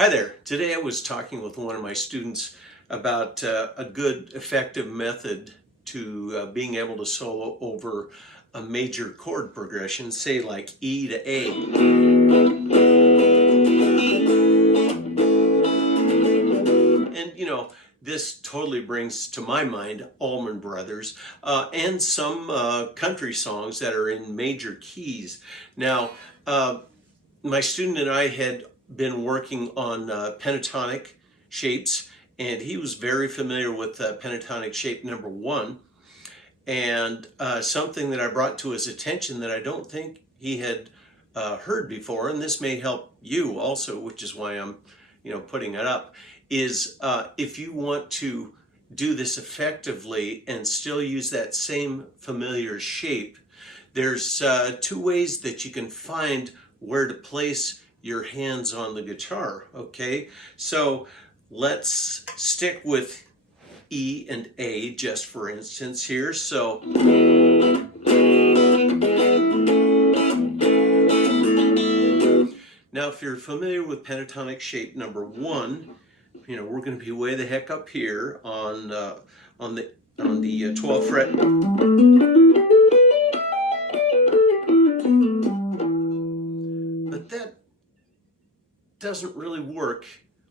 Hi there. Today I was talking with one of my students about a good effective method to being able to solo over a major chord progression, say like E to A. And this totally brings to my mind Allman Brothers and some country songs that are in major keys. Now, my student and I had been working on pentatonic shapes, and he was very familiar with pentatonic shape number 1. And something that I brought to his attention that I don't think he had heard before, and this may help you also, which is why I'm putting it up, is if you want to do this effectively and still use that same familiar shape, there's 2 ways that you can find where to place your hands on the guitar. Okay, so let's stick with E and A just for instance here. So now if you're familiar with pentatonic shape number 1, we're going to be way the heck up here on the 12th fret. But that doesn't really work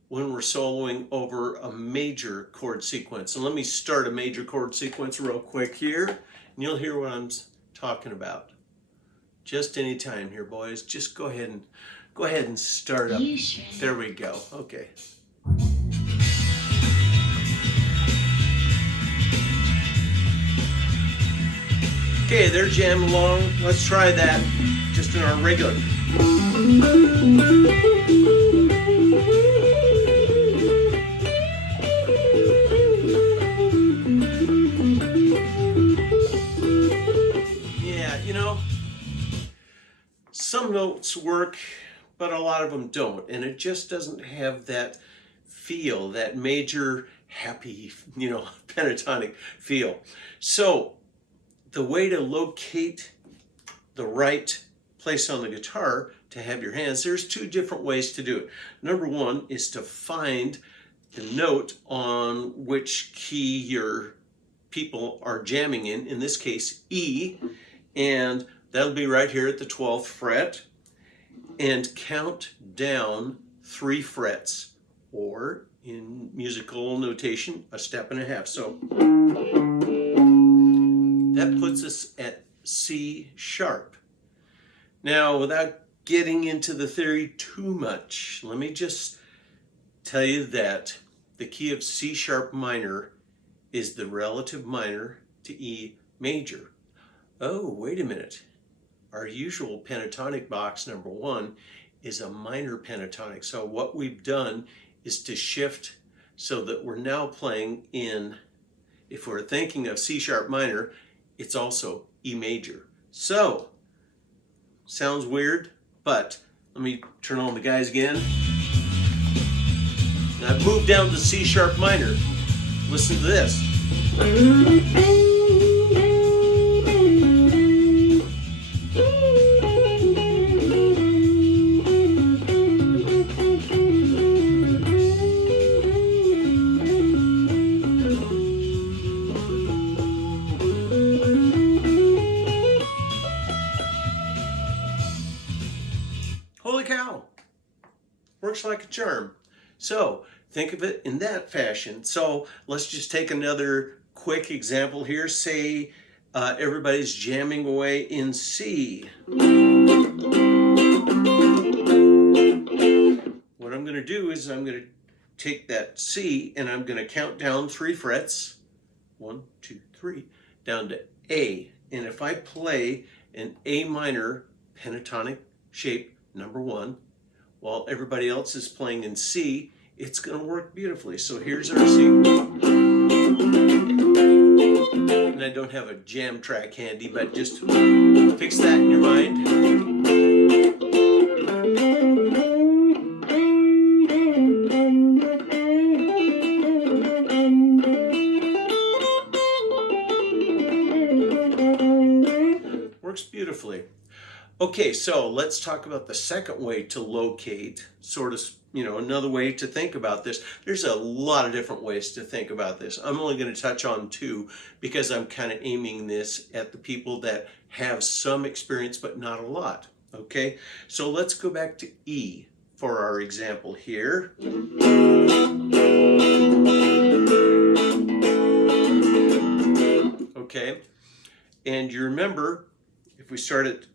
when we're soloing over a major chord sequence. And let me start a major chord sequence real quick here, and you'll hear what I'm talking about. Just any time here, boys. Just go ahead and start up. There we go. Okay. Okay, they're jamming along. Let's try that just in our regular. Yeah, some notes work, but a lot of them don't. And it just doesn't have that feel, that major, happy, pentatonic feel. So the way to locate the right place on the guitar to have your hands, there's 2 different ways to do it. Number 1 is to find the note on which key your people are jamming in this case E, and that'll be right here at the 12th fret, and count down 3 frets, or in musical notation, a step and a half. So that puts us at C sharp. Now, without getting into the theory too much, let me just tell you that the key of C sharp minor is the relative minor to E major. Oh, wait a minute. Our usual pentatonic box number 1 is a minor pentatonic. So what we've done is to shift so that we're now playing in, if we're thinking of C sharp minor, it's also E major. So, sounds weird, but let me turn on the guys again. And I've moved down to C sharp minor. Listen to this. Holy cow, works like a charm. So think of it in that fashion. So let's just take another quick example here. Say everybody's jamming away in C. What I'm going to do is I'm going to take that C and I'm going to count down 3 frets, 1, 2, 3, down to A. And if I play an A minor pentatonic shape number 1, while everybody else is playing in C, it's going to work beautifully. So here's our C. And I don't have a jam track handy, but just fix that in your mind. Works beautifully. Okay, so let's talk about the second way to locate, sort of, another way to think about this. There's a lot of different ways to think about this. I'm only going to touch on two because I'm kind of aiming this at the people that have some experience but not a lot. Okay, so let's go back to E for our example here. Okay, and you remember if we start at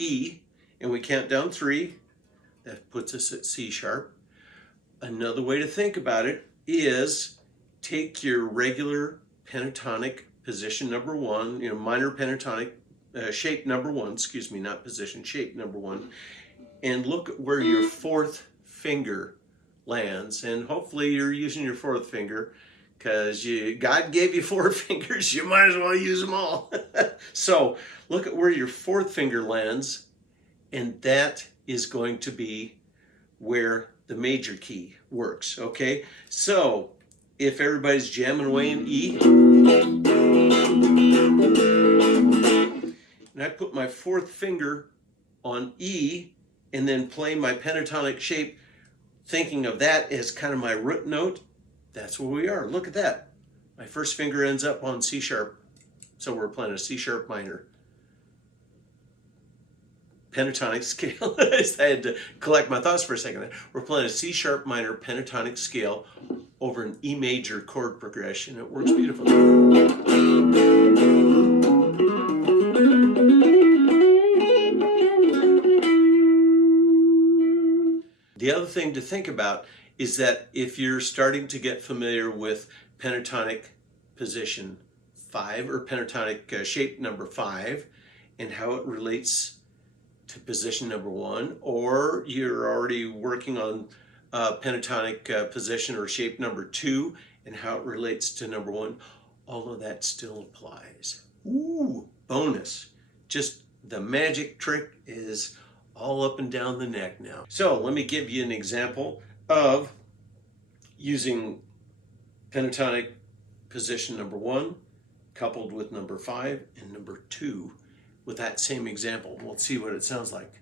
E and we count down 3, that puts us at C sharp. Another way to think about it is take your regular pentatonic position number 1, minor pentatonic shape number 1, excuse me, not position, shape number 1, and look at where your 4th finger lands. And hopefully you're using your 4th finger, because God gave you 4 fingers, you might as well use them all. So look at where your 4th finger lands, and that is going to be where the major key works, okay? So if everybody's jamming away in E, and I put my 4th finger on E and then play my pentatonic shape, thinking of that as kind of my root note, that's where we are. Look at that. My 1st finger ends up on C sharp. So we're playing a C sharp minor pentatonic scale. I had to collect my thoughts for a second. We're playing a C sharp minor pentatonic scale over an E major chord progression. It works beautifully. The other thing to think about is that if you're starting to get familiar with pentatonic position 5 or pentatonic shape number 5 and how it relates to position number 1, or you're already working on pentatonic position or shape number 2 and how it relates to number 1, all of that still applies. Ooh, bonus. Just the magic trick is all up and down the neck now. So let me give you an example of using pentatonic position number 1 coupled with number 5 and number 2 with that same example. We'll see what it sounds like.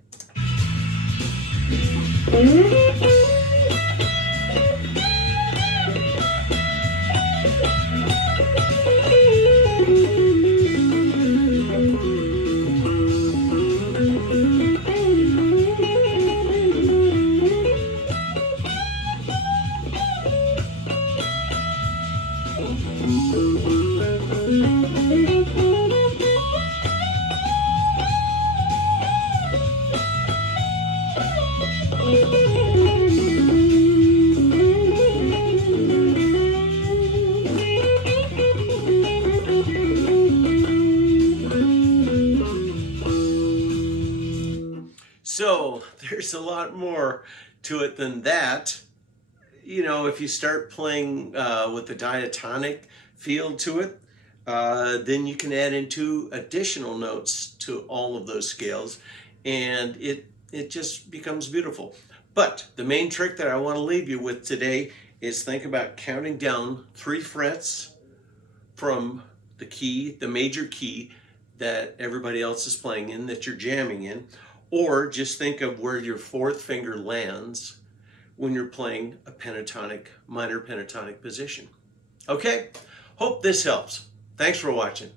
So there's a lot more to it than that. If you start playing with the diatonic feel to it, then you can add into additional notes to all of those scales, and it just becomes beautiful. But the main trick that I want to leave you with today is think about counting down 3 frets from the key, the major key that everybody else is playing in, that you're jamming in, or just think of where your 4th finger lands when you're playing a pentatonic, minor pentatonic position. Okay, hope this helps. Thanks for watching.